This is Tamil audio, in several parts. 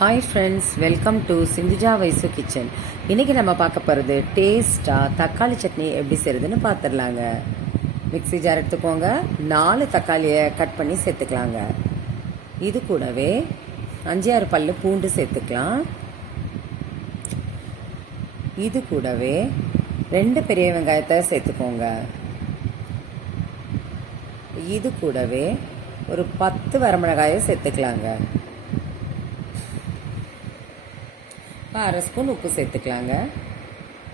Hi friends, welcome to Sindhuja Vaishu kitchen. இன்றைக்கி நம்ம பார்க்க போகிறது டேஸ்ட்டாக தக்காளி சட்னி எப்படி செய்கிறதுன்னு பார்த்துடலாங்க. மிக்ஸி ஜார் எடுத்துக்கோங்க. 4 தக்காளியை கட் பண்ணி சேர்த்துக்கலாங்க. இது கூடவே 5-6 பல்லு பூண்டு சேர்த்துக்கலாம். இது கூடவே 2 பெரிய வெங்காயத்தை சேர்த்துக்கோங்க. இது கூடவே ஒரு 10 வரமிளகாயை சேர்த்துக்கலாங்க. 1/2 ஸ்பூன் உப்பு சேர்த்துக்கலாங்க.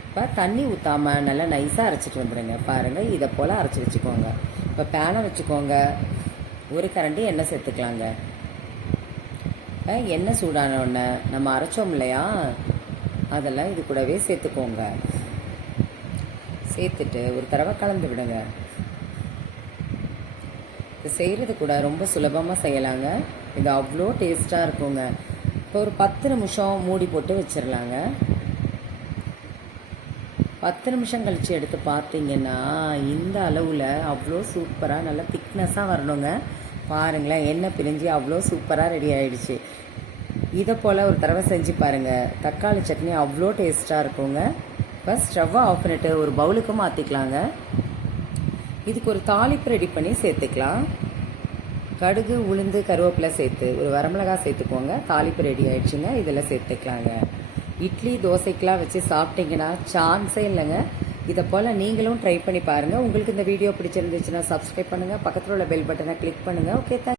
இப்போ தண்ணி ஊற்றாமல் நல்லா நைஸாக அரைச்சிட்டு வந்துடுங்க. பாருங்கள், இதை போல் அரைச்சி வச்சுக்கோங்க. இப்போ பேனை வச்சுக்கோங்க. 1 கரண்டி எண்ணெய் சேர்த்துக்கலாங்க. இப்போ எண்ணெய் சூடான உடனே நம்ம அரைச்சோம் இல்லையா, அதெல்லாம் இது கூடவே சேர்த்துக்கோங்க. சேர்த்துட்டு ஒரு தடவை கலந்து விடுங்க. இது செய்கிறது கூட ரொம்ப சுலபமாக செய்யலாங்க. இது அவ்வளோ டேஸ்ட்டாக இருக்குங்க. இப்போ ஒரு 10 நிமிஷம் மூடி போட்டு வச்சிடலாங்க. 10 நிமிஷம் கழித்து எடுத்து பார்த்தீங்கன்னா இந்த அளவில் அவ்வளோ சூப்பராக நல்லா திக்னஸாக வரணுங்க. பாருங்களேன், எண்ணெய் பிரிஞ்சு அவ்வளோ சூப்பராக ரெடி ஆகிடுச்சு. இதை போல் ஒரு தடவை செஞ்சு பாருங்கள். தக்காளி சட்னி அவ்வளோ டேஸ்ட்டாக இருக்குங்க. இப்போ ஸ்டவ்வை ஆஃப் பண்ணிவிட்டு ஒரு பவுலுக்கு மாற்றிக்கலாங்க. இதுக்கு ஒரு தாளிப்பு ரெடி பண்ணி சேர்த்துக்கலாம். கடுகு, உளுந்து, கருவேப்பிலை சேர்த்து ஒரு வரமிளகாய் சேர்த்துக்கோங்க. தாளிப்பு ரெடி ஆகிடுச்சுங்க. இதில் சேர்த்துக்கலாங்க. இட்லி, தோசைக்கெலாம் வச்சு சாப்பிட்டீங்கன்னா சான்ஸே இல்லைங்க. இதை போல் நீங்களும் ட்ரை பண்ணி பாருங்கள். உங்களுக்கு இந்த வீடியோ பிடிச்சிருந்துச்சுன்னா சப்ஸ்கிரைப் பண்ணுங்கள். பக்கத்தில் உள்ள பெல் பட்டனை கிளிக் பண்ணுங்கள். Okay, thanks.